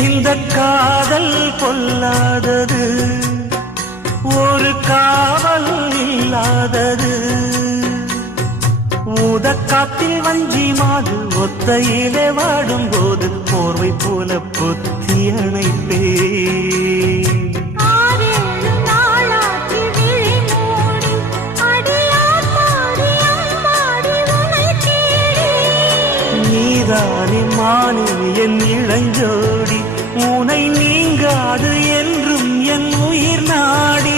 இந்த காதல் பொல்லாதது, ஒரு காவல் இல்லாதது. ஊதக்காத்தில் வஞ்சி மாது ஒத்தையிலே வாடும் போது போர்வை போல பொத்தி அணைப்பே. நீதானே மானே என் இளஞ்சோடி, உனை நீங்காது என்றும் என் உயிர் நாடி.